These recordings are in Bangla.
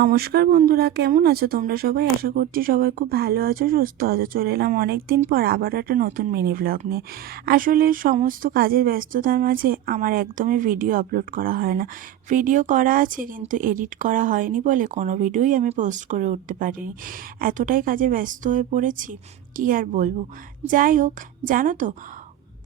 নমস্কার বন্ধুরা, কেমন আছো তোমরা সবাই? আশা করছি সবাই খুব ভালো আছো, সুস্থ আছো। চলে এলাম অনেক দিন পর আবার একটা নতুন মিনি ব্লগ নিয়ে। আসলে সমস্ত কাজের ব্যস্ততার মাঝে আমার একদমই ভিডিও আপলোড করা হয় না। ভিডিও করা আছে কিন্তু এডিট করা হয়নি বলে কোনো ভিডিওই আমি পোস্ট করে উঠতে পারিনি। এতটাই কাজে ব্যস্ত হয়ে পড়েছি, কি আর বলব? যাই হোক, জানো তো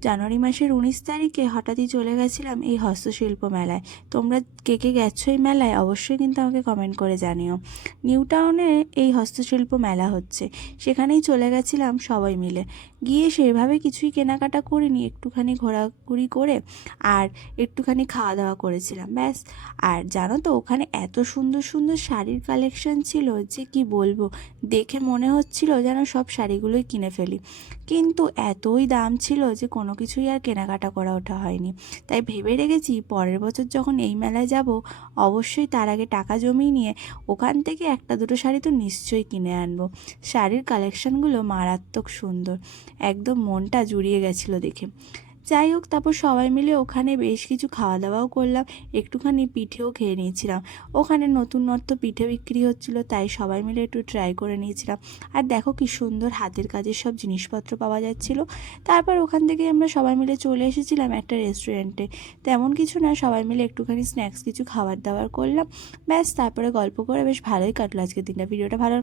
জানুয়ারি মাসের উনিশ তারিখে হঠাৎই চলে গেছিলাম এই হস্তশিল্প মেলায়। তোমরা কে কে গেছো এই মেলায় অবশ্যই কিন্তু আমাকে কমেন্ট করে জানিও। নিউ টাউনে এই হস্তশিল্প মেলা হচ্ছে। সেখানেই চলে গেছিলাম সবাই মিলে। গিয়ে সেভাবে কিছুই কেনাকাটা করিনি, একটুখানি ঘোরাঘুরি করে আর একটুখানি খাওয়া দাওয়া করেছিলাম, ব্যাস। আর জানো তো, ওখানে এত সুন্দর সুন্দর শাড়ির কালেকশন ছিল যে কি বলব, দেখে মনে হচ্ছিল যেন সব শাড়িগুলোই কিনে ফেলি। কিন্তু এতই দাম ছিল যে কোনো কিছুই আর কেনাকাটা করা ওঠা হয়নি। তাই ভেবে রেখেছি পরের বছর যখন এই মেলায় যাব, অবশ্যই তার আগে টাকা জমিয়ে নিয়ে ওখান থেকে একটা দুটো শাড়ি তো নিশ্চয়ই কিনে আনব। শাড়ির কালেকশানগুলো মারাত্মক সুন্দর। একদম মনটা জুড়িয়ে গেছিল দেখে। যাই হোক, তারপর সবাই মিলে ওখানে বেশ কিছু খাওয়া দাওয়াও করলাম। একটুখানি পিঠেও খেয়ে নিয়েছিলাম। ওখানে নতুন নত্ব পিঠে বিক্রি হচ্ছিল, তাই সবাই মিলে একটু ট্রাই করে নিয়েছিলাম। আর দেখো কি সুন্দর হাতের কাজের সব জিনিসপত্র পাওয়া যাচ্ছিল। তারপর ওখান থেকে আমরা সবাই মিলে চলে এসেছিলাম একটা রেস্টুরেন্টে তেমন কিছু না, সবাই মিলে একটুখানি স্ন্যাক্স কিছু খাবার দাবার করলাম। ব্যাস, তারপরে গল্প করে বেশ ভালোই কাটলো আজকের দিনটা। ভিডিওটা ভালো